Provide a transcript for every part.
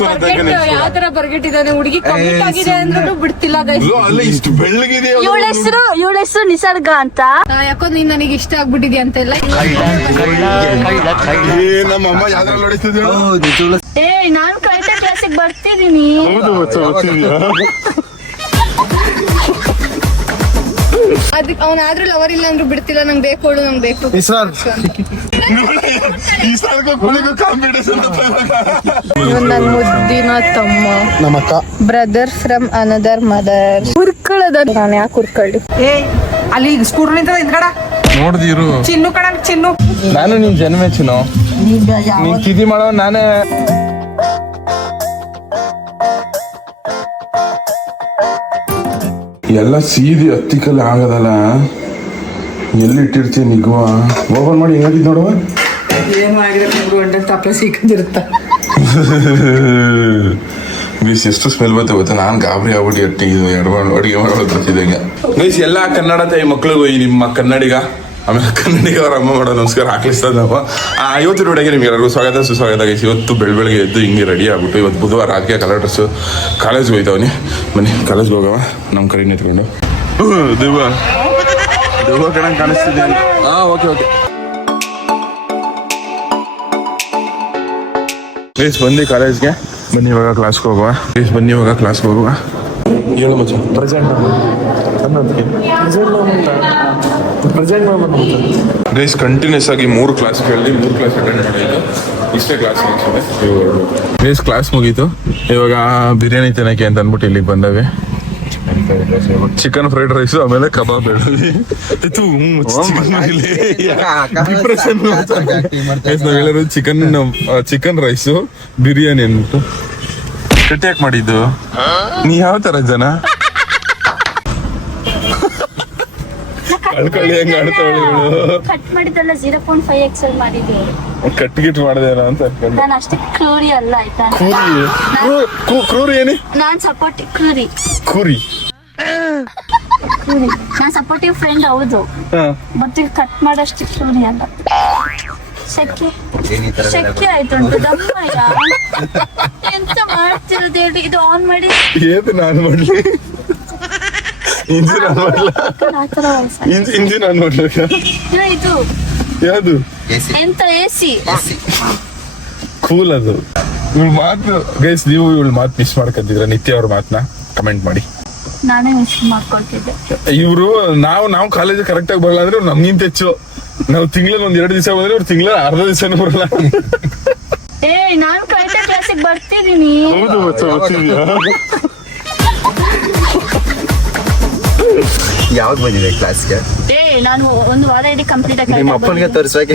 ಯಾವ ತರ ಬರ್ಗೆಟ್ಟಿದ್ದಾನೆ ಹುಡುಗಿ ಕಮಿಟ್ ಆಗಿದೆ ಅಂದ್ರೂ ಬಿಡ್ತಿಲ್ಲ ಇಷ್ಟು ಬೆಳ್ಳಗಿದೆ. ಇವಳ ಹೆಸರು ನಿಸರ್ಗ ಅಂತ. ಯಾಕೋ ನೀನ್ ನನಗೆ ಇಷ್ಟ ಆಗ್ಬಿಟ್ಟಿದ್ಯಾ ಅಂತೆಲ್ಲ. ನಮ್ಮಮ್ಮ ಯಾವ್ದ್ರಲ್ಲಿ ಹೊಡಿತಿದ್ದೆ? ನಾನು ಕರೆಕ್ಟ್ ಕ್ಲಾಸಿಗೆ ಬರ್ತಿದ್ದೀನಿ. ಅದಕ್ಕೆ ಅವನಾದ್ರೂ ಲವರ್ ಇಲ್ಲ ಅಂದ್ರೂ ಬಿಡ್ತಿಲ್ಲ. ನಂಗೆ ಬೇಕು ನಂಗೆ ಬೇಕು. ನನ್ನ ಮುದ್ದಿನ ತಮ್ಮ, ನಮ್ಮಕ್ಕ, ಬ್ರದರ್ ಫ್ರಮ್ ಅನದರ್ ಮದರ್. ಹುರ್ಕೊಳ್ಳೋದ ನಾನು ಯಾಕೆ ಹುರ್ಕೊಳ್ಳಿ? ಅಲ್ಲಿ ಸ್ಕೂಟರ್ ನಿಂತ ಹಿಂದ್ಗಡ ನೋಡ್ದಿರು ಚಿನ್ನು ಕಣ ಚಿನ್ನು. ನಾನು ನಿಮ್ ಜನ್ಮೆ ಚಿನ್ನು. ನೀನ್ ಕಿದಿ ಮಾಡೋ ನಾನೇ. ಎಲ್ಲ ಸೀದಿ ಹತ್ತಿಕಲ್ಲಿ ಆಗದಲ್ಲ. ಎಲ್ಲಿ ಇಟ್ಟಿರ್ತೀಯ ನಿಗುವ? ಓಪನ್ ಮಾಡಿ ಹೆಂಗಾಗಿದ್ ನೋಡುವ. ಏನು ಆಗಿದೆ 3 ಗಂಟೆ ತಪ್ಪಲೆ ಸಿಕ್ಕಿದಿರುತ್ತ. ಗೈಸ್ ಎಷ್ಟು ಸ್ಮೆಲ್ ಬರ್ತದೆ ಗೊತ್ತಾ? ನಾನು ಗಾಬರಿ ಆಗ್ಬಿಟ್ಟು ಎಟ್ಟಿದ್ದು ಅಡುಗೆ ಮಾಡೋದು ಬರ್ತಿದ್ದೆ. ಈಗ ಗೈಸ್ ಎಲ್ಲ ಕನ್ನಡ ತಾಯಿ ಮಕ್ಳಿಗೂ ನಿಮ್ಮ ಕನ್ನಡಿಗ ಆಮೇಲೆ ಕನ್ನಡಿಗ ಅವ್ರ ಅಮ್ಮ ಮಾಡೋ ನಮಸ್ಕಾರ ಹಾಕ್ಲಿಸ್ತದ ನಾವು. ಇವತ್ತು ರೋಡಿಗೆ ನಿಮ್ಗೆ ಎಲ್ಲರಿಗೂ ಸ್ವಾಗತ ಸುಸ್ವಾಗತ ಗೈಸ್. ಇವತ್ತು ಬೆಳಗ್ಗೆ ಎದ್ದು ಹಿಂಗೆ ರೆಡಿ ಆಗ್ಬಿಟ್ಟು ಇವತ್ತು ಬುಧವಾರ ಅದಕ್ಕೆ ಕಲರ್ ಡ್ರೆಸ್ಸು ಕಾಲೇಜ್ಗೆ ಹೋಯ್ತಾವನಿ. ಬನ್ನಿ ಕಾಲೇಜ್ಗೆ ಹೋಗವ. ನಮ್ಮ ಕಡೆ ನಿಂತ್ಕೊಂಡು ದೇವ ಕಡೆ ಕಾಣಿಸ್ತಿದ್ದೆ. ಓಕೆ ಪ್ಲೀಸ್ ಬನ್ನಿ ಕಾಲೇಜ್ಗೆ. ಬನ್ನಿ ಇವಾಗ ಕ್ಲಾಸ್ಗೆ ಹೋಗುವ. ಪ್ಲೀಸ್ ಬನ್ನಿ ಇವಾಗ ಕ್ಲಾಸ್ಗೆ ಹೋಗುವ. ಹೇಳು ಮಚ್ಚ. ಗೈಸ್ ಕಂಟಿನ್ಯೂಸ್ ಆಗಿ 3 ಕ್ಲಾಸ್ ಕೇಳಿ 3 ಕ್ಲಾಸ್ ಅಟೆಂಡ್ ಮಾಡಿದ್ದು. ಇಷ್ಟೇ ಕ್ಲಾಸ್ ಅನ್ಸುತ್ತೆ. ಗೈಸ್ ಕ್ಲಾಸ್ ಮುಗೀತು. ಇವಾಗ ಬಿರಿಯಾನಿ ತಿನ್ನಕ್ಕೆ ಅಂತ ಅಂದ್ಬಿಟ್ಟು ಇಲ್ಲಿಗೆ ಬಂದವೆ. ಚಿಕನ್ ಫ್ರೈಡ್ ರೈಸ್ ಆಮೇಲೆ ಕಬಾಬ್ ನಾವೆಲ್ಲರೂ ಚಿಕನ್ ರೈಸು ಬಿರಿಯಾನಿ ಅಂದ್ಬಿಟ್ಟು ಕಟ್ ಯಾಕೆ ಮಾಡಿದ್ದು? ನೀ ಯಾವ ತರ ಜನ ಕಳ್ಕೊಳ್ಳಿ ಹೆಂಗ ಆಡ್ತಾವಳಿ. ಕಟ್ ಮಾಡಿದ್ದಲ್ಲ 0.5 XL ಮಾಡಿದ್ದೆ. ಕಟ್ ಗಿಟ್ ಮಾಡ್ದೇನೋ ಅಂತ ಅನ್ಕೊಂಡೆ. ನಾನು ಅಷ್ಟೇ ಕ್ರೂರಿ ಅಲ್ಲ ಆಯ್ತಾ. ಕ್ರೂರಿ ಏನಿ? ನಾನ್ ಸಪೋರ್ಟಿವ್ ಕ್ರೂರಿ. ನಾನ್ ಸಪೋರ್ಟಿವ್ ಫ್ರೆಂಡ್ ಹೌದು, ಬಟ್ ಈಗ ಕಟ್ ಮಾಡಷ್ಟು ಕ್ರೂರಿ ಅಲ್ಲ. ಶೆಕೆ ಆಯ್ತು ಉಂಟು ದಮ್ಮಯ್ಯ. ಎಂತ ಮಾಡ್ತಿರೋದು ಹೇಳಿ? ಇದು ಆನ್ ಮಾಡಿ. ಏದು ನಾನು ಮಾಡ್ಲಿ? ಇಂಜಿನ್ ಆನ್ ಮಾಡ್ಲ? ಇಂಜಿನ್ ಆನ್ ಮಾಡ್ಲಕ್ಕ? ಇದು ಯಾವುದು? ಎಂತ AC ಕೂಲ್ ಅದು. ಇವಳು ಮಾತು ಗೈಸ್, ನೀವು ಇವಳು ಮಾತು ಮಿಸ್ ಮಾಡ್ಕೊಂತಿದ್ರ ನಿತ್ಯ ಅವ್ರ ಮಾತನ್ನ ಕಮೆಂಟ್ ಮಾಡಿ. ನಾನೇ ಮಿಸ್ ಮಾಡ್ಕೊಳ್ತಿದ್ದೆ. ಇವ್ರು ನಾವು ಕಾಲೇಜ್ ಕರೆಕ್ಟ್ ಆಗಿ ಬರಲ್ಲ ಅಂದ್ರೆ ನಮ್ಗಿಂತ ಹೆಚ್ಚು. ನಾವು ತಿಂಗಳಲ್ಲಿ 1-2 ದಿವಸ ಬಂದ್ರೆ ಅವ್ರು ತಿಂಗಳ ಅರ್ಧ ದಿವಸನೂ ಬರಲ್ಲ. ನಾನು ಕರೆಕ್ಟ್ ಕ್ಲಾಸಿಗೆ ಬರ್ತಿದ್ದೀನಿ. ಯಾವ್ದು ಬಂದಿದೆ ಕ್ಲಾಸ್ಗೆ? ನಾನು 1 ವಾರ ಇಡೀ ಕಂಪ್ಲೀಟ್ ಆಗಿ ನಿಮ್ಮ ಅಪ್ಪನಿಗೆ ತೋರಿಸುವಾಗ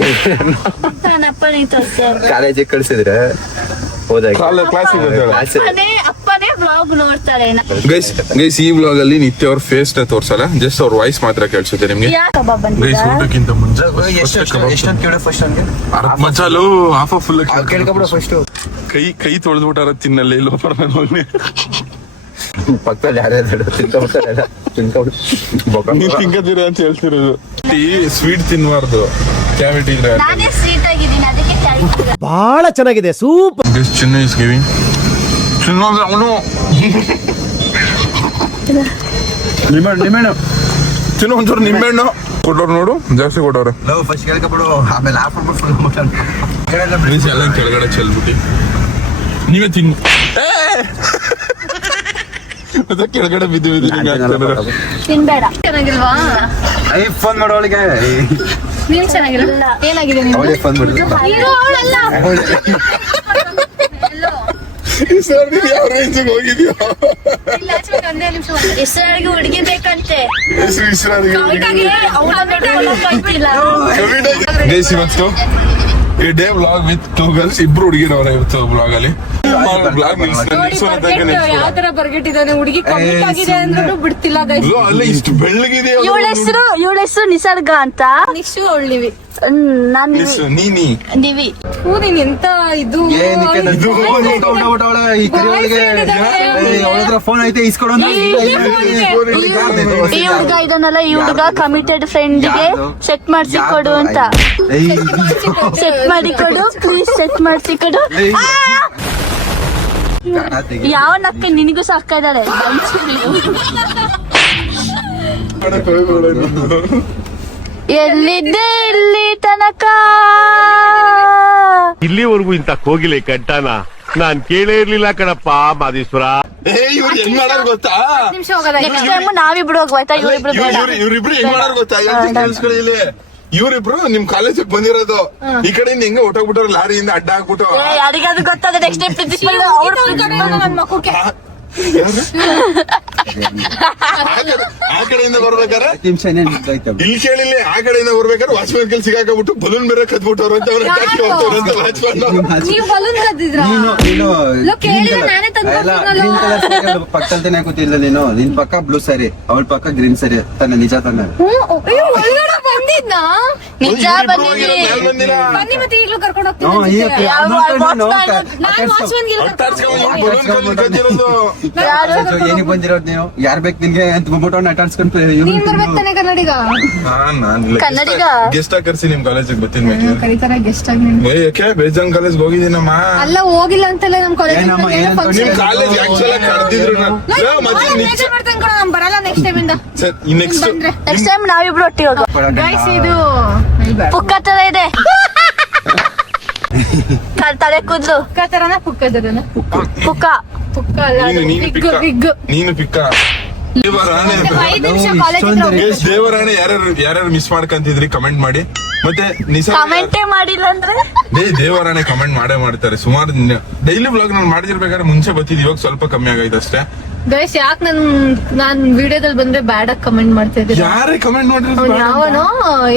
ನನ್ನ ಅಪ್ಪನಿಗೆ ತೋರಿಸ್ತಾರೆ. ಕಾಲೇಜಿಗೆ ಕಳ್ಸಿದ್ರೆ ಹೋದಾಗ ಅಪ್ಪನೇ ಬ್ಲಾಗ್ ನೋಡ್ತಾರೆ. ಗೈಸ್ ಈ ಬ್ಲಾಗ್ ಅಲ್ಲಿ ನಿತ್ಯ ಅವ್ರ ಫೇಸ್ ನ ತೋರ್ಸಲ್ಲ, ಜಸ್ಟ್ ಅವ್ರ ವಾಯ್ಸ್ ಮಾತ್ರ ಕೇಳಿಸುತ್ತೆ ನಿಮ್ಗೆ. ಗೈಸ್ ಊಟಕ್ಕಿಂತ ಮುಂಚೆ ಮಚಾಲು ಹಾಫ್ ಫುಲ್ ಕೇಳ್ಕೊಬಿಡ ಫಸ್ಟ್. ಕೈ ತೊಳೆದ್ಬಿಟ್ಟಾರ ತಿನ್ನಲ್ಲ ಇಲ್ಲಿ ಪಕ್ಕದಲ್ಲಿ ಯಾರ್ಯಾರು ತಿನ್ಕತೀರ ಅಂತ ಹೇಳ್ತಿರೋದು. ಸ್ವೀಟ್ ತಿನ್ಬಾರ್ದು, ಕ್ಯಾವಿಟಿ ಇದ್ರೆ. ಬಹಳ ಚೆನ್ನಾಗಿದೆ, ಸೂಪರ್. ಚಿನ್ನ ಇಸ್ ಗಿವಿಂಗ್ ಅವನು ನಿಂಬೆಹಣ್ಣು ತಿನ್ನು. ಒಂಚೂರು ನಿಂಬೆಹಣ್ಣು ಕೊಟ್ಟವ್ರು ನೋಡು, ಜಾಸ್ತಿ ಕೊಟ್ಟವ್ರೆ. ಫಸ್ಟ್ ಕೇಳ್ಕೊಬಿಡು, ಆಮೇಲೆ ಎಲ್ಲ ಕೆಳಗಡೆ ಚೆಲ್ಬಿಟ್ಟು ನೀವೇ ತಿನ್ನು. ಕೆಳಗಡೆ ಬಿದ್ದು ತಿನ್ಬೇಡ. ಚೆನ್ನಾಗಿಲ್ವಾ? ಫೋನ್ ಮಾಡೋ ಅವಳಿಗೆ. ನೀನ್ ಚೆನ್ನಾಗಿಲ್ಲ. ಏನಾಗಿದೆ ಅವಳಿಗೆ ಫೋನ್ ಮಾಡಿದ್ರು. ಹೋಗಿದ್ಯಾ? ಇಸ್ರಾಲ್ಗೆ ಹುಡುಗಿ ಬೇಕಂತೆ. ಇವತ್ತು ಈ ಡೇ ವ್ಲಾಗ್ ವಿತ್ 2 ಗರ್ಲ್ಸ್, ಇಬ್ರು ಹುಡುಗಿರವ್ರೆ ಇವತ್ತು ವ್ಲಾಗ್ ಅಲ್ಲಿ. ಯಾವ ತರ ಬರ್ಗೆಟ್ಟಿದ್ದಾನೆ ಹುಡುಗಿ ಕಮಿಟ್ ಆಗಿದೆ ಅಂದ್ರೂ ಬಿಡ್ತಿಲ್ಲ. ಇಷ್ಟು ಬೆಳ್ಳಗಿದೆ. ಇವಳ ಹೆಸರು ನಿಸರ್ಗ ಅಂತ. ನಿಶು ಅವಳಿವಿ ದಿವಿ. ನೀನ್ ಎಂತ ಇದು ಫೋನ್ ಐತೆ ಇಸ್ಕೊಡೋ. ಈ ಹುಡುಗ ಇದನ್ನಲ್ಲ, ಈ ಹುಡುಗ ಕಮಿಟೆಡ್ ಫ್ರೆಂಡ್ಗೆ ಸೆಟ್ ಮಾಡಿಸಿ ಕೊಡು ಅಂತ. ಸೆಟ್ ಮಾಡಿ ಕೊಡು ಪ್ಲೀಸ್, ಸೆಟ್ ಮಾಡಿಸಿ ಕೊಡು. ಯಾವ ನಕ್ಕ ನಿನಗೂ ಸಾಕ ಇದ್ದಾಳೆ ಎಲ್ಲಿದ್ದೆ ಇಲ್ಲಿ ತನಕ ಇಲ್ಲಿವರೆಗೂ ಇಂತ ಕೋಗಿಲೆ ಕಟ್ಟಾನ ನಾನ್ ಕೇಳೇ ಇರ್ಲಿಲ್ಲ ಕಣಪ್ಪ ಮಾದೇಶ್ವರ. ಇವ್ರು ಹೆಂಗ್ ಮಾಡೋರ್ ಗೊತ್ತಾ? ನೆಕ್ಸ್ಟ್ ಟೈಮ್ ನಾವಿಬ್ರು ಹೋಗ್ವಾಯ್ತಾ ಇವ್ರಿಬ್ರು ಬೇಡ ಇವ್ರಿಬ್ರು ಹೆಂಗ್ ಮಾಡೋರ್ ಗೊತ್ತಾ? ಕೇಳಿಸ್ಕೊಳ್ಳಿ ಇಲ್ಲಿ. ಇವ್ರಿಬ್ರು ನಿಮ್ ಕಾಲೇಜಿಗೆ ಬಂದಿರೋದು ಈ ಕಡೆಯಿಂದ ಹೆಂಗ ಹೊಟ್ಟೋಗ್ಬಿಟ್ಟವ್ರು ಲಾರಿಯಿಂದ ಅಡ್ಡ ಹಾಕ್ಬಿಟ್ಟು. ಯಾರಿಗಾದ್ರು ಗೊತ್ತಾದ ನೆಕ್ಸ್ಟ್ ಟೈಮ್ ಪ್ರಿನ್ಸಿಪಲ್ ನನ್ನ ಮಕ್ಕಳಿಗೆ ಆ ಕಡೆಯಿಂದ ಬರ್ಬೇಕಾರೆ ನಿಮಿಷ ಇಲ್ಲಿ ಕೇಳಿಲ್ಲ, ಆ ಕಡೆಯಿಂದ ಬರ್ಬೇಕಾದ್ರೆ ವಾಚ್ಮನ್ ಕೆಲ್ ಸಿಗಾಕಬಿಟ್ಟು ಬಲೂನ್ ಬೇರೆ ಕದ್ಬಿಟ್ಟವ್ರು ಅಂತ ನೀವು ಬಲೂನ್ ಕದ್ದಿದ್ರ ಪಕ್ಕಂತಾನೆ ಕೂತಿಲ್ಲ ನೀನು. ನಿನ್ ಪಕ್ಕ ಬ್ಲೂ ಸ್ಯಾರಿ, ಅವಳ ಪಕ್ಕ ಗ್ರೀನ್ ಸ್ಯಾರಿ ತಾನೆ. ನಿಜ ತಾನೆ? ಬಂದಿದ್ನ ನಿಜ ಬಂದಿದ್ರಿ ಬನ್ನಿ ಮತ್ತೆ ಈಗ್ಲೂ ಕರ್ಕೊಂಡು ಏನಿಗೆ ಬಂದಿರೋದು ನೀನು? ಯಾರ್ ಬೇಕು ನಿನ್ಗೆ ಅಂತ ಬಂದ್ಬಿಟ್ಟು ನಟಾಡ್ಸ್ಕೊಂಡ್ ಬರ್ಬೇಕಾನೆ ಕನ್ನಡಿಗ ಕನ್ನಡಿಗ ಗೆಸ್ಟ್ ಕರ್ಸಿ ನಿಮ್ ಕಾಲೇಜಿಗೆ ಬರ್ತೀನಿ. ಕರೀತಾರ ಗೆಸ್ಟ್ ಆಗಿ ಯಾಕೆ ಬೇಜಾನ್ ಕಾಲೇಜ್ ಹೋಗಿದ್ದೀನಮ್ಮ? ಅಲ್ಲ ಹೋಗಿಲ್ಲ ಅಂತಲ್ಲ ನಮ್ ಕಾಲೇಜ್ ನಿಮ್ ಕಾಲೇಜ್ ಆಕ್ಚುಲಿ ಕರೆದಿದ್ರು ಬರಲ್ಲ ನೆಕ್ಸ್ಟ್ ಟೈಮ್ ಇಂದ. ನೆಕ್ಸ್ಟ್ ನೆಕ್ಸ್ಟ್ ಟೈಮ್ ನಾವಿಬ್ರು ಒಟ್ಟಿಗೆ ಹೋಗೋ ಗೈಸ್ ಇದು ಪುಕ್ಕ ತರ ಇದೆ ತಲೆ ಕೂದ್ಲು ಪುಕ್ಕ ತರನ ಪುಕ್ಕದರನ ಪುಕ್ಕ ಪುಕ್ಕ ಅಲ್ಲ ನೀನು ಬಿಗ್ ಪಿಕ್ಕ ಬಿಗ್ ನೀನು ಪಿಕ್ಕ. ದೇವರಾಣೆ 5 ನಿಮಿಷ ಕಾಲೇಜ್ ದೇವರಾಣೆ ಯಾರ್ಯಾರು ಮಿಸ್ ಮಾಡ್ಕಂತಿದ್ರಿ ಕಮೆಂಟ್ ಮಾಡಿ. ಮತ್ತೆ ಕಮೆಂಟೇ ಮಾಡಿಲ್ಲ ಅಂದ್ರೆ ದೇವರಾಣೆ ಕಮೆಂಟ್ ಮಾಡೇ ಮಾಡ್ತಾರೆ. ಸುಮಾರು ಡೈಲಿ ಬ್ಲಾಗ್ ನಾನು ಮಾಡಿದಿರ್ಬೇಕಾದ್ರೆ ಮುಂಚೆ ಬರ್ತಿದ್, ಇವಾಗ ಸ್ವಲ್ಪ ಕಮ್ಮಿ ಆಗೈತೆ ಅಷ್ಟೇ. ಗೈಸ್ ಯಾಕೆ ನಾನ್ ವಿಡಿಯೋದಲ್ಲಿ ಬಂದ್ರೆ ಬ್ಯಾಡ್ ಆಗಿ ಕಮೆಂಟ್ ಮಾಡ್ತಾ ಇದ್ದೀನಿ. ಯಾರೇ ಕಮೆಂಟ್ ಮಾಡಿದ್ರು ಅವ್ನು ಯಾವನೋ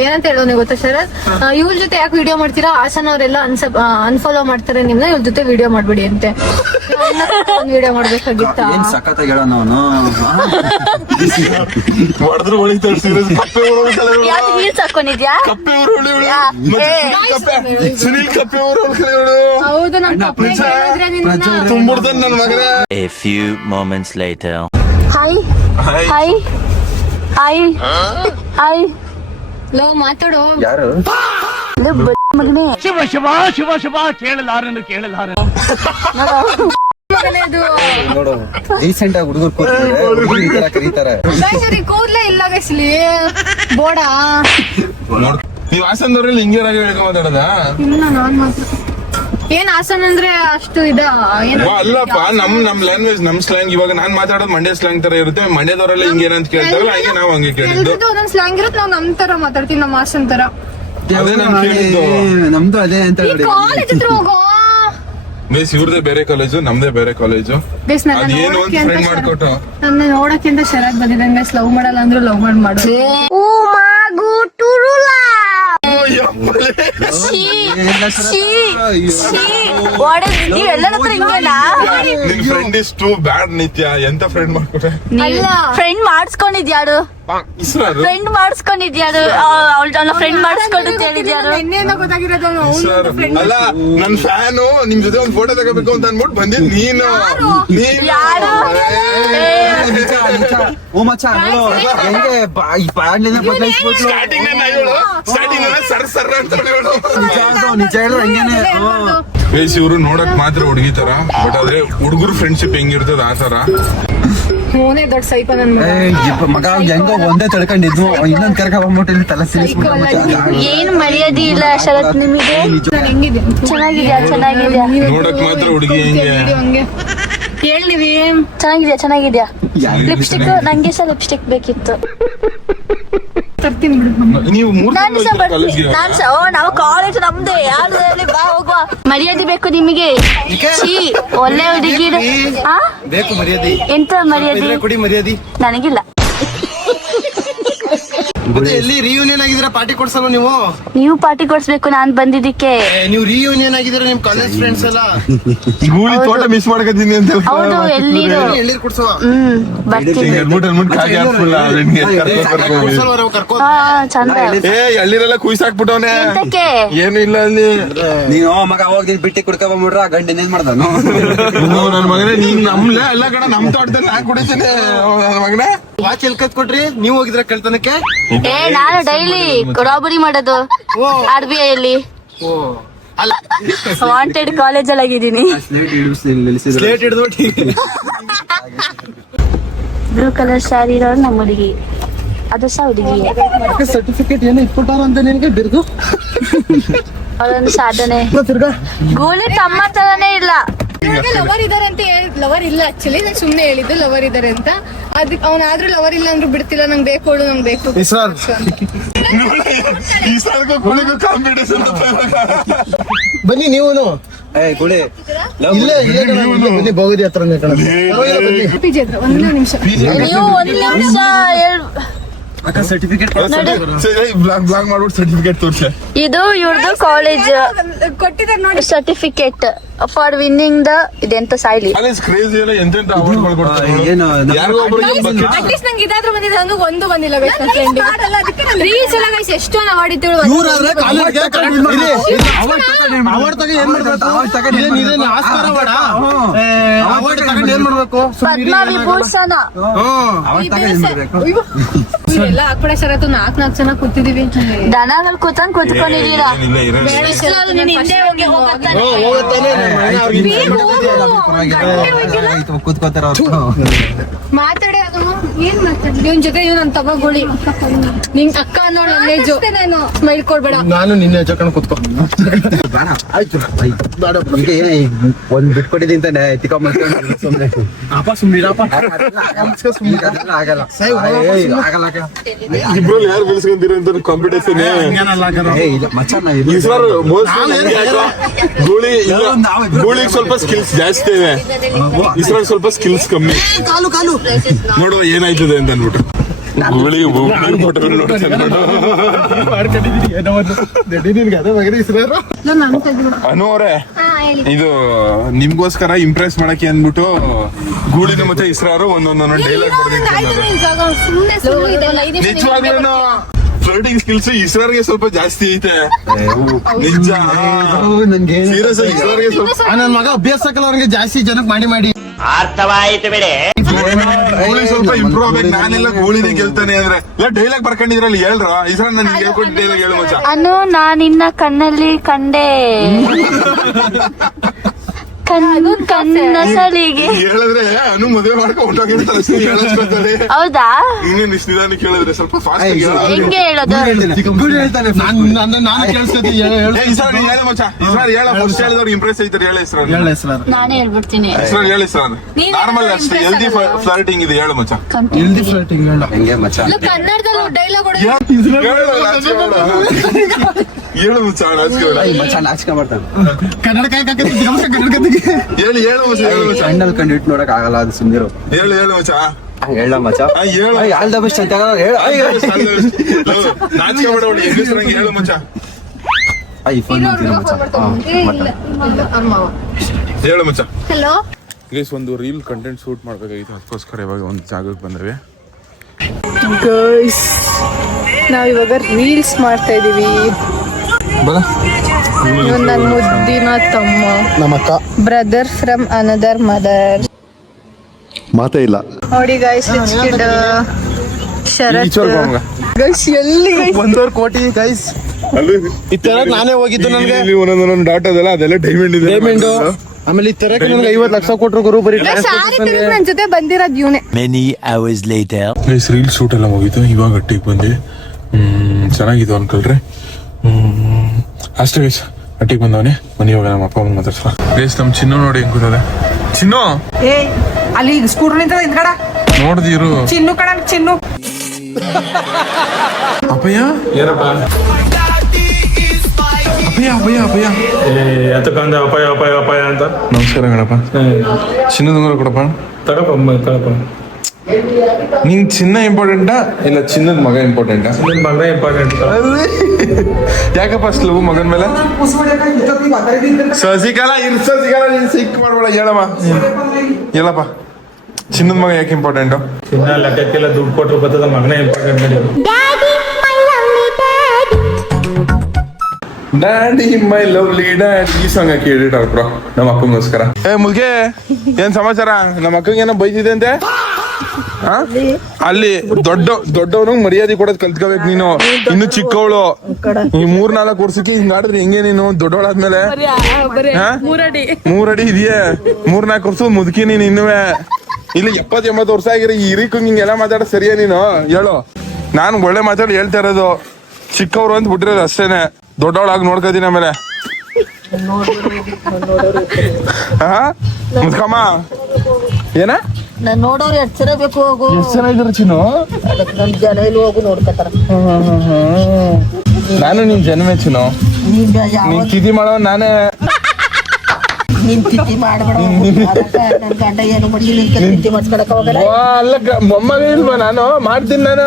ಏನಂತ ಹೇಳೋನೆ ಗೊತ್ತಾ ಶರತ್, ಇವ್ರ ಜೊತೆ ಯಾಕೆ ವಿಡಿಯೋ ಮಾಡ್ತೀರಾ, ಹಾಸನ್ ಅವರೆಲ್ಲ ಅನ್ಫಾಲೋ ಮಾಡ್ತಾರೆ ನಿಮ್ನ, ಇವ್ರ ಜೊತೆ ವಿಡಿಯೋ ಮಾಡ್ಬಿಡಿ ಅಂತೆ. ವಿಡಿಯೋ ಮಾಡ್ಬೇಕಾಗಿತ್ತ? ಏನ್ ಸಖತ್ತಾಗಿ ಹೇಳೋಣ ಅವನು. ಮಾಡಿದ್ರು ಹೊಳಿತಾರೆ ಕಪ್ಪೆ ಯಾವ್ದು ಹೀಲ್ಸ್ ಹಾಕೊಂಡಿದ್ಯಾ? ಕಪ್ಪೆ ಊರು ಸುನೀಲ್ ಕಪ್ಪೆ ಊರು ಹೌದು ನಮ್ ಕಪ್ಪೆ ಹೇಳಿದ್ರೆ ನಿನ್ನ ತುಂಬಿಡ್ತಾನೆ ನನ್ ಮಗನೇ. A few moments later. Hi hi hi hi love ಮಾತಾಡೋ. ಯಾರು? ಮಗನೇ ಶಿವ ಶಿವ ಶಿವ ಶಿವ ಕೇಳಲಾರನು ಕೇಳಲಾರನು. ಇದು ನೋಡು ರೀಸೆಂಟ್ ಆಗಿ ಹುಡುಗರು ಕೂತಿದ್ದಾರೆ, ಈ ತರ ಕರೀತಾರೆ. ಸರಿ ಕೂದ್ಲೇ ಇಲ್ಲ ಗೈಸ್ಲಿ ಬೋಡ. ನೋಡ್ ನೀವ್ ಹಾಸನದವ್ರಲ್ಲಿ ಹಿಂಗೆ ಮಾತಾಡದ? ಇಲ್ಲ ನಾನ್ ಮಾತ್ರ ಏನ್ ಹಾಸನ್ ಅಂದ್ರೆ ಅಷ್ಟು ಅಲ್ಲಪ್ಪ, ನಮ್ ಲ್ಯಾಂಗ್ವೇಜ್ ನಮ್ ಸ್ಲ್ಯಾಂಗ್. ಇವಾಗ ನಾನ್ ಮಾತಾಡೋದು ಮಂಡ್ಯ ಸ್ಲ್ಯಾಂಗ್ ತರ ಇರುತ್ತೆ. ಮಂಡ್ಯದವರೆಲ್ಲ ಹಿಂಗೇನಂತ ಕೇಳ್ತಾರಲ್ಲ, ಹಂಗೆ ನಾವ್ ಹಂಗೆ ಕೇಳಿದ್ದು. ಒಂದೊಂದ್ ಸ್ಲ್ಯಾಂಗ್ ಇರುತ್ತೆ, ನಾವ್ ನಮ್ ತರ ಮಾತಾಡ್ತೀವಿ, ನಮ್ಮ ಹಾಸನ್ ತರ. ಅದೇ ನಾನ್ ಕೇಳಿದ್ದು. ನಮ್ದು ಅದೇ ಅಂತ ಈ ನೋಡಿ. ಕಾಲೇಜ್ ಹತ್ರ ಹೋಗೋ. ಬೇಸ್ ಇವ್ರದೇ ಬೇರೆ ಕಾಲೇಜು, ನಮ್ದೇ ಬೇರೆ ಕಾಲೇಜು. ಬೇಸ್ ನನ್ನ ಅದೇನು ಅಂತ ಫ್ರೆಂಡ್ ಮಾಡ್ಕೊಟ್ಟು ನನ್ನ ನೋಡಕ್ಕಿಂತ ಶರತ್ ಬಂದಿದೆ. ಬೇಸ್ ಲವ್ ಮಾಡಲ್ಲ ಅಂದ್ರು ಲವ್ ಮಾಡು. ನೀವೆಲ್ಲರ ಹತ್ರ ಹಿಂಗೇನಾ? ನಿನ್ ಫ್ರೆಂಡ್ ಇಸ್ ಟು ಬ್ಯಾಡ್ ನಿತ್ಯ. ಎಂತ ಫ್ರೆಂಡ್ ಮಾಡ್ಕೊಟ್ಟೆ? ಫ್ರೆಂಡ್ ಮಾಡಿಸ್ಕೊಂಡಿದ್ಯಾರು? ಇಸ್ರಾರು ಫ್ರೆಂಡ್ ಮಾಡಿಸ್ಕೊಂಡಿದ್ಯಾರು? ಅವಳ ಫ್ರೆಂಡ್ ಮಾಡಿಸ್ಕೊಂಡು ಅಂತ ಹೇಳಿದ್ಯಾರು? ಇನ್ನೇನ ಗೊತ್ತಾಗಿರೋದು ಇಸ್ರಾರು. ಅಲ್ಲ ನನ್ ಫ್ಯಾನು, ನಿಮ್ ಜೊತೆ ಒಂದ್ ಫೋಟೋ ತಗೋಬೇಕು ಅಂತ ಅನ್ಬಿಟ್ಟು ಬಂದಿದ್ ನೀನು. ಯಾರು? ನಿಜ ನಿಜ. ಓ ಮಚ್ಚ ನೋಡು ಹೆಂಗೆ ಈ ಪ್ಯಾಡ್ಲಿಂದ ಬದಲಾಯಿಸ್ಬಿಟ್ಲು. ಸ್ಟಾರ್ಟಿಂಗ್ ಸರ್ ಸರ್ ಅಂತ ಹೇಳು. ನಿಜ ಹೇಳು ಹಂಗೇನೆ. ಬೇಸ್ ಇವ್ರು ನೋಡಕ್ ಮಾತ್ರ ಹುಡುಗಿ ತರ, ಬಟ್ ಆದ್ರೆ ಹುಡುಗರು ಫ್ರೆಂಡ್ಶಿಪ್ ಹೆಂಗಿರ್ತದ ಆ ತರ. ಮೋನೆ ದೊಡ್ಡ ಸೈಕೋ ನನ್ ಮಗ ಹೆಂಗೋ ಒಂದೇ ತಡ್ಕೊಂಡಿದ್ನು, ಇನ್ನೊಂದ್ ಕರ್ಕ ಬಂದ್ಬಿಟ್ಟು ಇಲ್ಲಿ ತಲೆ ಸಿಲಿಸ್ಬಿಟ್ಟು. ಏನ್ ಮರ್ಯಾದೆ ಇಲ್ಲ ಶರತ್ ನಿಮಗೆ. ಹೆಂಗಿದೆ ಚೆನ್ನಾಗಿದ್ಯಾ? ಚೆನ್ನಾಗಿದ್ಯಾ? ನೋಡಕ್ ಮಾತ್ರ ಹುಡುಗಿ ಹೆಂಗೆ. ಹಂಗೆ ಕೇಳಿವಿ. ಚೆನ್ನಾಗಿದ್ಯಾ? ಚೆನ್ನಾಗಿದ್ಯಾ? ಲಿಪ್ಸ್ಟಿಕ್ ನಂಗೆ ಸಹ ಲಿಪ್ಸ್ಟಿಕ್ ಬೇಕಿತ್ತು. ತರ್ತೀನಿ ಬಿಡು. ನೀವು ನಾನು ಸಹ ಬರ್ತೀನಿ. ನಾನು ಸಹ ನಾವು ಕಾಲೇಜ್ ನಮ್ದೇ. ಯಾರು ಹೇಳಿ ಬಾ ಹೋಗುವ. ಮರ್ಯಾದೆ ಬೇಕು ನಿಮಗೆ. ಛೀ, ಒಳ್ಳೆ ಹುಡುಗಿರು. ಆ ಬೇಕು ಮರ್ಯಾದೆ. ಎಂತ ಮರ್ಯಾದೆ? ಕುಡಿ ಮರ್ಯಾದೆ. ನನಗಿಲ್ಲ. ಮತ್ತೆ ಎಲ್ಲಿ ರಿಯೂನಿಯನ್ ಆಗಿದ್ದೀರಾ? ಪಾರ್ಟಿ ಕೊಡ್ಸಲ್ವ ನೀವು? ನೀವು ಪಾರ್ಟಿ ಕೊಡ್ಸ್ಬೇಕು ನಾನ್ ಬಂದಿದ್ದಕ್ಕೆ. ನೀವು ರಿಯೂನಿಯನ್ ಆಗಿದ್ದೀರಾ ನಿಮ್ ಕಾಲೇಜ್ ಫ್ರೆಂಡ್ಸ್ ಎಲ್ಲ? ಗೂಳಿ ತೋಟ ಮಿಸ್ ಮಾಡ್ಕೊತೀನಿ ಅಂತ ಹೌದು, ಎಲ್ಲಿರು? ಎಳ್ಳೀರ್ ಕೊಡ್ಸುವ? ಬರ್ತೀನಿ. ಹಾ ಚಂದ. ಎಳ್ಳಿರೆಲ್ಲ ಕುಯ್ಸಾಕ್ಬಿಟ್ಟವನೆ. ಎಂತಕ್ಕೆ? ಏನು ಇಲ್ಲ ಅಲ್ಲಿ. ನೀನು ಮಗ ಹೋಗಿ ಬಿಟ್ಟಿ ಕುಡ್ಕ ಬಂದ್ಬಿಟ್ರ ಗಂಡ ಏನ್ ಮಾಡ್ದಾನು? ನನ್ ಮಗನೇ ನೀನ್ ನಮ್ಲೆ ಎಲ್ಲ ಕಡೆ ನಮ್ ತೋಟದಲ್ಲಿ ನಾನ್ ಕುಡಿತೀನಿ. ನನ್ ಮಗನೇ ವಾಚ್ ಎಲ್ ಕತ್ ಕೊಟ್ರಿ? ನೀವು ಹೋಗಿದ್ರ ಕಳ್ತನಕ್ಕೆ? ನಾನು ಡೈಲಿ ರಾಬರಿ ಮಾಡೋದು RBI ಅಲ್ಲಿ. ಓ ವಾಂಟೆಡ್ ಕಾಲೇಜಲ್ಲಿ ಆಗಿದ್ದೀನಿ. ಸ್ಲೇಟ್ ನಿಲ್ಲಿಸಿದ್ರೆ ಸ್ಲೇಟ್ ಹಿಡಿದು ಬ್ಲೂ ಕಲರ್ ಸ್ಯಾರಿ ಇರೋರು ನಮ್ಮ ಹುಡುಗಿ, ಅದು ಸಹ ಹುಡುಗಿ. ಸರ್ಟಿಫಿಕೇಟ್ ಏನೋ ಇಟ್ಕೊಟ್ಟಾರ ಅಂತ ನಿನ್ಗೆ ಬಿರ್ದು ಅವರೊಂದು ಸಾಧನೆ. ಗೂಳಿ ತಮ್ಮ ತರನೇ ಇಲ್ಲ. ಲವರ್ ಇದಾರೆ ಅಂತ ಲವರ್ ಇಲ್ಲ ಆಕ್ಚುಲಿ, ನಾನು ಸುಮ್ನೆ ಹೇಳಿದ್ದು ಲವರ್ ಇದಾರೆ ಅಂತ. ಅದಕ್ಕೆ ಅವನಾದ್ರೂ ಲವರ್ ಇಲ್ಲ ಅಂದ್ರೂ ಬಿಡ್ತಿಲ್ಲ, ನಂಗೆ ಬೇಕು ಅವಳು, ನಂಗೆ ಬೇಕು. ಬನ್ನಿ ನೀವು ಗುಳಿ ಇಲ್ಲೇ ಬನ್ನಿ ಬಹುದಿ ಹತ್ರನೇ ಕಣ. PG ಹತ್ರ ಒಂದೇ ನಿಮಿಷ. ನೀವು ಒಂದು ನಿಮಿಷ ಸರ್ಟಿಫಿಕೇಟ್ ಬ್ಲಾಗ್ ಮಾಡ್ಬಿಟ್ಟು ಸರ್ಟಿಫಿಕೇಟ್ ತೋರ್ಸ. ಇದು ಇವ್ರದ್ದು ಕಾಲೇಜ್ ಕೊಟ್ಟಿದ್ದಾರೆ ನೋಡಿ ಸರ್ಟಿಫಿಕೇಟ್ ಫಾರ್ ವಿನ್ನಿಂಗ್ ದ ಇದೆಂತ ಸಾಯ್ಲಿ. ಕಾಲೇಜ್ ಕ್ರೇಜಿ ಎಲ್ಲ ಎಂತೆಂತ ಅವಾರ್ಡ್ಗಳು ಕೊಡ್ತಾರೆ. ಏನು ಯಾರಿಗೋ ಒಬ್ರಿಗೆ ಅಟ್ಲೀಸ್ಟ್ ನಂಗೆ ಇದಾದ್ರೂ ಬಂದಿದೆ, ನಂಗೆ ಒಂದು ಬಂದಿಲ್ಲ ಗೈಸ್. ನನ್ನ ಫ್ರೆಂಡ್ ರೀಲ್ಸ್ ಎಲ್ಲ ಗೈಸ್ ಎಷ್ಟೊಂದು ಅವಾರ್ಡ್ ಇತ್ತು. ಇವ್ರಾದ್ರೆ ಕಾಲೇಜ್ಗೆ ಅವಾರ್ಡ್ ತಗೊಂಡು ಏನ್ ಮಾಡ್ಬೇಕು? ಇದೇನು ಆಸ್ಕಾರ ಅವಾರ್ಡ್ ತಗೊಂಡು ಏನ್ ಮಾಡ್ಬೇಕು? ಪದ್ಮ ವಿಭೂಷಣ. ಎಲ್ಲ ಹಾಕ್ಬಿಡ ಶರತ್ತು 4 ಜನ ಕೂತಿದೀವಿ. ದನಗಳು ಕೂತ್ಕೊಂಡ್ ಕೂತ್ಕೊಂಡಿದೀರಾ. ಏನಿಲ್ಲ, ಇರೋದು. ನೀನ್ ಹಿಂದೆ ಹೋಗಿ ಹೋಗತ್ತಾನೆ. ಕೂತ್ಕೋತಾರ ಮಾತಾಡಿ ಏನ್ ಮಾತಾಡಿ ಇವನ್ ಜೊತೆ ಇವ್ ನನ್ ತಗೋಳಿ. ನಿಂಗ್ ಅಕ್ಕ ಅನ್ನೋಳು ಅಲ್ಲೇಜು ಸ್ಮೈಲ್ ಕೊಡ್ಬೇಡ. ನಾನು ನಿನ್ನೆ ಜೊತೆ ಕೂತ್ಕೊ. ಆಯ್ತು ಈಗ ಏನೇ ಒಂದ್ ಬಿಟ್ಕೊಟ್ಟಿದ್ದೀನಿ ತಾನೆ ಸುಮ್ನೆ ಆಗಲ್ಲ ಇಬ್ರಲ್ಲಿ ಯಾರು ಬೆಳೆಸ್ಕೊಂತೀರ ಅಂತ ಕಾಂಪಿಟೇಷನ್. ಗೂಳಿಗೆ ಸ್ವಲ್ಪ ಸ್ಕಿಲ್ಸ್ ಜಾಸ್ತಿ ಇದೆ, ಇಸ್ರಲ್ಲಿ ಸ್ವಲ್ಪ ಸ್ಕಿಲ್ಸ್ ಕಮ್ಮಿ. ನೋಡುವ ಏನಾಯ್ತದೆ ಅಂತ ಅನ್ಬಿಟ್ಟು ಗೂಳಿ ಅನು ಅವ್ರೆ, ಇದು ನಿಮ್ಗೋಸ್ಕರ ಇಂಪ್ರೆಸ್ ಮಾಡಕ್ಕೆ ಅಂದ್ಬಿಟ್ಟು ಗೂಳಿನ ಮತ್ತೆ ಇಸ್ರಾರು ಒಂದೊಂದೊಂದು ಡೈಲಾಗ್ ನಿಜವಾಗ್ಲೂ ಫ್ಲರ್ಟಿಂಗ್ ಸ್ಕಿಲ್ಸ್ ಇಸ್ರಾರ್ಗೆ ಸ್ವಲ್ಪ ಜಾಸ್ತಿ ಐತೆ. ನಿಜ ನನ್ಗೆ ಸೀರಿಯಸ್ ಆಗಿ ಇಸ್ರಾರ್ಗೆ ಸ್ವಲ್ಪ ನನ್ ಮಗ ಅಭ್ಯಾಸಕ್ಕಲ್ಲ ಅವ್ರಿಗೆ ಜಾಸ್ತಿ ಜನಕ್ಕೆ ಮಾಡಿ ಅರ್ಥವಾಯಿತು ಬಿಡಿ. ಗೂಳಿ ಸ್ವಲ್ಪ ಇಂಪ್ರೂವ್ ಆಗ್ಬೇಕು. ನಾನೆಲ್ಲ ಗೂಳಿನೇ ಗೆಲ್ತಾನೆ ಅಂದ್ರೆ ಇಲ್ಲ ಡೈಲಾಗ್ ಬರ್ಕೊಂಡಿದ್ರಲ್ಲಿ ಹೇಳ್ರ ಇಸ್ರಾ ನನ್ಗೆ ಹೇಳ್ಕೊಟ್ಟು ಡೈಲಾಗ್ ಹೇಳು ಮಚ್ಚ. ಅನು ನಾನಿನ್ನ ಕಣ್ಣಲ್ಲಿ ಕಂಡೆ ಕನ್ನಸಲಿಗೆ. ಹೇಳಿದ್ರೆ ಅನು ಮದುವೆ ಮಾಡ್ಕೊಂಡು ಹೊಂಟೋಗಿರ್ತಾರೆ. ಹೌದಾ? ಇನ್ನೇನು ಇಷ್ಟು ನಿಧಾನಕ್ಕೆ ಹೇಳಿದ್ರೆ ಸ್ವಲ್ಪ ಫಾಸ್ಟ್ ಹೆಂಗೆ ಹೇಳೋದು? ಹೇಳ್ತಾನೆ ನಾನು ಕೇಳಿಸ್ಕೊತೀನಿ. ಹೇಳ ಮಚ್ಚ. ಇಸ್ರಾರ್ ಹೇಳ ಫಸ್ಟ್ ಹೇಳಿದವ್ರು ಇಂಪ್ರೆಸ್ ಐತಾರೆ. ಹೇಳ ಇಸ್ರಾರ್ ನಾನೇ ಹೇಳ್ಬಿಡ್ತೀನಿ. ಇಸ್ರಾರ್ ಹೇಳಿ ಇಸ್ರಾರ್ ನಾರ್ಮಲ್ ಅಷ್ಟೇ ಹೆಲ್ದಿ ಫ್ಲರ್ಟಿಂಗ್ ಇದೆ. ಹೇಳು ಮಚ್ಚ. ಹೆಲ್ದಿ ಫ್ಲರ್ಟಿಂಗ್ ಹೇಳ ಹೆಂಗೆ ಮಚ್ಚ ಕನ್ನಡದಲ್ಲಿ ಡೈಲಾಗ್ ಹೇಳು ಮಚ್ಚ. ಮಚ್ಚ ನಾಚಿಕೆ ಮಾಡ್ತಾನೆ. ಕನ್ನಡ ಹೇಳಿ ಹೇಳು ಮಚ್ಚ. ಹೇಳು ಮಚ್ಚ. ಕಣ್ಣಲ್ಲಿ ಕಂಡಿಟ್ಟು ನೋಡಕ್ ಆಗಲ್ಲ, ಅದು ಸುಂದಿರು. ಹೇಳು ಹೇಳು ಮಚ್ಚ. ಹೇಳ ಮಚ್ಚ. ಹೇಳು ಆಲ್ ದ ಬೆಸ್ಟ್ ಅಂತ ಹೇಳ. ನಾಚಿಕೆ ಮಾಡಬೇಡಿ. ಹೆಂಗಸ್ರಂಗೆ ಹೇಳು ಮಚ್ಚ. ಫೋನ್ ಮಾಡ್ತೀನಿ ಮಚ್ಚ. ಹೇಳು ಮಚ್ಚ. ಹಲೋ ಗೈಸ್, ಒಂದು ರೀಲ್ ಕಂಟೆಂಟ್ ಶೂಟ್ ಮಾಡ್ಬೇಕಾಗಿತ್ತು, ಅದಕ್ಕೋಸ್ಕರ ಇವಾಗ ಒಂದು ಜಾಗಕ್ಕೆ ಬಂದವೆ. ಗೈಸ್, ನಾವಿವಾಗ ರೀಲ್ಸ್ ಮಾಡ್ತಾ ಇದೀವಿ. ನನ್ನ ಮುದ್ದಿನ ತಮ್ಮ, ನಮ್ಮಕ್ಕ ಬ್ರದರ್ ಫ್ರಮ್ ಅನದರ್ ಮದರ್. ಮಾತೇ ಇಲ್ಲ ನೋಡಿ ಗೈಸ್, ರಿಚ್ ಕಿಡ್ ಶರತ್. ಗೈಸ್ ಎಲ್ಲಿ ಗೈಸ್? 1.5 ಕೋಟಿ ಗೈಸ್. ಈ ತರ ನಾನೇ ಹೋಗಿದ್ದು. ನನಗೆ ಒಂದೊಂದೊಂದು ಡಾಟ್ ಅದಲ್ಲ, ಅದೆಲ್ಲ ಡೈಮಂಡ್ ಇದೆ. ಡೈಮಂಡ್ ಆಮೇಲೆ ಈ ತರ ನನಗೆ 50 ಲಕ್ಷ ಕೊಟ್ಟರು ಗುರು ಬರೀ ನನ್ನ ಜೊತೆ ಬಂದಿರೋದು ಇವನೇ. Many hours later. Guys, reel shoot ಎಲ್ಲ ಮುಗೀತು, ಇವಾಗ ಅಟ್ಟಿಗೆ ಬಂದೆ. ಚೆನ್ನಾಗಿತ್ತು ಅನ್ಕೊಳ್ರಿ. ಅಷ್ಟೇ ಗೈಸ್, ಅಟ್ಟಿಗೆ ಬಂದವನೇ. ಮನೆ ಇವಾಗ ನಮ್ಮ ಅಪ್ಪ ಅಮ್ಮ ಮಾತಾಡ್ಸ. ಗೈಸ್, ನಮ್ಮ ಚಿನ್ನು ನೋಡಿ ಹೆಂಗ್ ಕೂತದೆ. ಚಿನ್ನು ಏ ಅಲ್ಲಿ ಸ್ಕೂಟರ್ ನಿಂತದ ಹಿಂದ್ಗಡ ನೋಡ್ದಿರು. ಚಿನ್ನು ಕಣ ಚಿನ್ನು. ಅಪ್ಪಯ್ಯ ಏನಪ್ಪ? ಅಪ್ಪಯ್ಯ ಅಪ್ಪಯ್ಯ ಅಪ್ಪಯ್ಯ ಎತ್ತಕಂದ ಅಪಾಯ ಅಪಾಯ ಅಪಾಯ ಅಂತ. ನಮಸ್ಕಾರ ಗಣಪ. ಚಿನ್ನದ ಉಂಗುರ ಕೊಡಪ್ಪ. ತಗಪ್ಪ ತಗಪ್ಪ. ನಿಂಗೆ ಚಿನ್ನ ಇಂಪಾರ್ಟೆಂಟಾ ಇಲ್ಲ ಚಿನ್ನದ ಮಗ ಇಂಪಾರ್ಟೆಂಟಾ? ಮಗ ಇಂಪಾರ್ಟೆಂಟ್. ಯಾಕಪ್ಪ ಅಷ್ಟು ಮಗನ ಮೇಲೆ? ಸಸಿಕಾಲ ನೀನ್ ಸಿಕ್ ಮಾಡ್ಬೇಡ. ಹೇಳಮ್ಮ ಹೇಳಪ್ಪ, ಚಿನ್ನದ ಮಗ ಯಾಕೆ ಇಂಪಾರ್ಟೆಂಟು? ಚಿನ್ನ ಲೆಕ್ಕಕ್ಕೆಲ್ಲ ದುಡ್ಡು ಕೊಟ್ಟರು ಬರ್ತದ, ಮಗನೇ important. Daddy my lovely dad ಈ ಸಾಂಗ್ ಹಾಕಿ ಹೇಳಿಟ್ಟಾರ ಬ್ರೋ ನಮ್ಮ ಅಕ್ಕಂಗೋಸ್ಕರ. ಮುಲ್ಗೆ ಏನ್ ಸಮಾಚಾರ? ನಮ್ಮ ಅಕ್ಕಂಗೆ ಏನೋ ಬೈದಿದೆ ಅಂತೆ. ಅಲ್ಲಿ ದೊಡ್ಡವನು ಮರ್ಯಾದೆ ಕೊಡೋದ್ ಕಲ್ತ್ಕೋಬೇಕು ನೀನು. ಇನ್ನು ಚಿಕ್ಕವಳು ಈ 3-4 ವರ್ಷಕ್ಕೆ ಹಿಂಗಾಡಿದ್ರೆ ಹೆಂಗೆ ನೀನು ದೊಡ್ಡವಳಾದ್ಮೇಲೆ? 3 ಅಡಿ ಇದೆಯೇ, 3-4 ವರ್ಷ ಮುದುಕಿ ನೀನು ಇನ್ನುವೆ. ಇಲ್ಲಿ 70-80 ವರ್ಷ ಆಗಿರೋ ಈ ಹಿರಿಕು ಹಿಂಗೆಲ್ಲ ಮಾತಾಡೋ ಸರಿಯಾ ನೀನು ಹೇಳು? ನಾನು ಒಳ್ಳೆ ಮಾತಾಡಿ ಹೇಳ್ತಾ ಇರೋದು, ಚಿಕ್ಕವ್ರು ಅಂತ ಬಿಟ್ಟಿರೋದು ಅಷ್ಟೇನೆ. ದೊಡ್ಡವಳಾಗಿ ನೋಡ್ಕೋತೀನಿ ಆಮೇಲೆ. ಮುದ್ಕಮ್ಮ ಏನ ನಾನ್ ನೋಡೋರು ಎಷ್ಟ್ ಜನ ಬೇಕು ಹೋಗು. ಎಷ್ಟು ಜನ ಇದ್ರು ಚಿನ್ನು? ಅದಕ್ಕೆ ನಮ್ ಜನ ಇಲ್ಲಿ ಹೋಗು ನೋಡ್ಕೊತಾರ. ನಾನು ನಿನ್ ಜನ್ಮೆ ಚಿನ್ನು. ನೀನ್ ತಿಥಿ ಮಾಡೋ ನಾನೇ. ನೀನ್ ತಿಥಿ ಮಾಡ್ಬೇಡ. ನನ್ ಗಂಡ ಏನು ಮಾಡಿ ನಿನ್ ತಿಥಿ ಮಾಡ್ಸ್ಕೊಳಕ್ ಹೋಗಲ್ಲ. ಅಲ್ಲ ಮೊಮ್ಮಗ ಇಲ್ವಾ? ನಾನು ಮಾಡ್ತೀನಿ ನಾನು.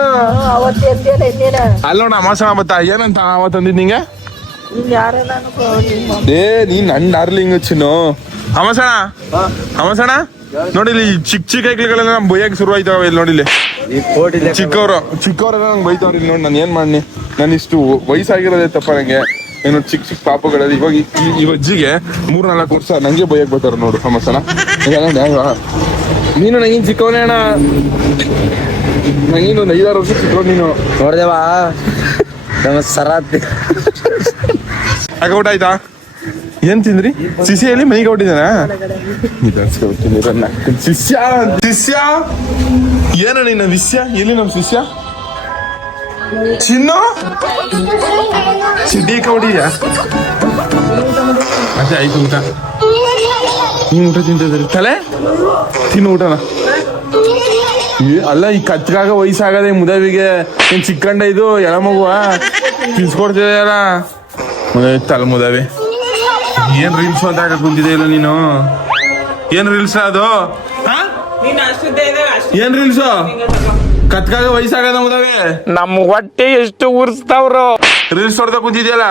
ಅವತ್ತೇ ಅಂತೀಯಲ್ಲ ಇನ್ನೇನ? ಅಲ್ಲೋಣ ಅಮಾಸಣ ಬತ್ತಾ ಏನಂತ ಅವತ್ತಂದಿದ್ ನಿಂಗೆ? ಯಾರ ನಾನು ನೀನ್ ನನ್ ಡಾರ್ಲಿಂಗ್ ಚಿನ್ನು. ಅಮಾಸಣ ನೋಡಿ ಇಲ್ಲಿ ಚಿಕ್ಕ ಐಕ್ಳುಗಳೆಲ್ಲ ನಮ್ ಬೈಯಕ್ ಶುರು ಆಯ್ತಾವ. ಇಲ್ಲಿ ನೋಡಿಲಿ ಚಿಕ್ಕವ್ರೆಲ್ಲ ನಂಗೆ ಬೈತಾವ್ರಿ. ಇಲ್ಲಿ ನೋಡಿ ನಾನು ಏನ್ ಮಾಡಿ, ನಾನು ಇಷ್ಟು ವಯಸ್ಸಾಗಿರೋದೇ ತಪ್ಪ ನಂಗೆ. ಏನೋ ಚಿಕ್ಕ ಪಾಪಗಳಲ್ಲಿ ಇವಾಗ ಈ ಅಜ್ಜಿಗೆ 3-4 ವರ್ಷ ನಂಗೆ ಬೈಯಕ್ ಬರ್ತಾರ ನೋಡು. ಅಮಾಸಣ ನೀನು ನಂಗಿನ್ ಚಿಕ್ಕವನೇ ಅಣ್ಣ. ನಂಗಿನ್ ಒಂದು 5-6 ವರ್ಷ ಚಿಕ್ಕವ್ ನೀನು. ನೋಡ್ದೇವಾ ಸರಾತಿ ಆಗ ಊಟ ಆಯ್ತಾ? ಏನ್ ತಿಂದ್ರಿ? ಶಿಷ್ಯಲ್ಲಿ ಮೈಗೆ ಹೊಟ್ಟಿದ್ದಾನ? ಶಿಷ್ಯ ಏನ ನಿನ್ನ ವಿಷ್ಯ? ಎಲ್ಲಿ ನಮ್ ಶಿಷ್ಯ ಚಿನ್ನು? ಸಿಡ್ಡಿಕ ಹೊಡಿದ್ಯಾ? ಅದೇ ಆಯ್ತು ಊಟ. ನೀನ್ ಊಟ ತಿಂತಿದ್ರಿ ತಲೆ ತಿನ್ನು ಊಟನ. ಅಲ್ಲ ಈ ಕತ್ಕಾಗ ವಯಸ್ಸಾಗದೆ ಮುದವಿಗೆ ಏನ್ ಚಿಕ್ಕಂಡ ಇದು ಎಳ ಮಗುವ ತಿನ್ಸ್ಕೊಡ್ತಿದೆಯಲ್ಲ ತಲೆ ಮುದವಿ. ಏನ್ ರೀಲ್ಸ್ ಅಂತ ಕುಂತಿದೆ ಇಲ್ಲ ನೀನು? ಏನ್ ರೀಲ್ಸ್ ಅದು? ಏನ್ ರೀಲ್ಸ್? ಕತ್ಕಾಗ ವಯಸ್ಸಾಗದ ಮುದವಿ ನಮ್ಮ ಹೊಟ್ಟೆ ಎಷ್ಟು ಉರ್ಸ್ತಾವ್ರು. ರೀಲ್ಸ್ ಹೊಡ್ದ ಕುಂತಿದ್ಯಲ್ಲ?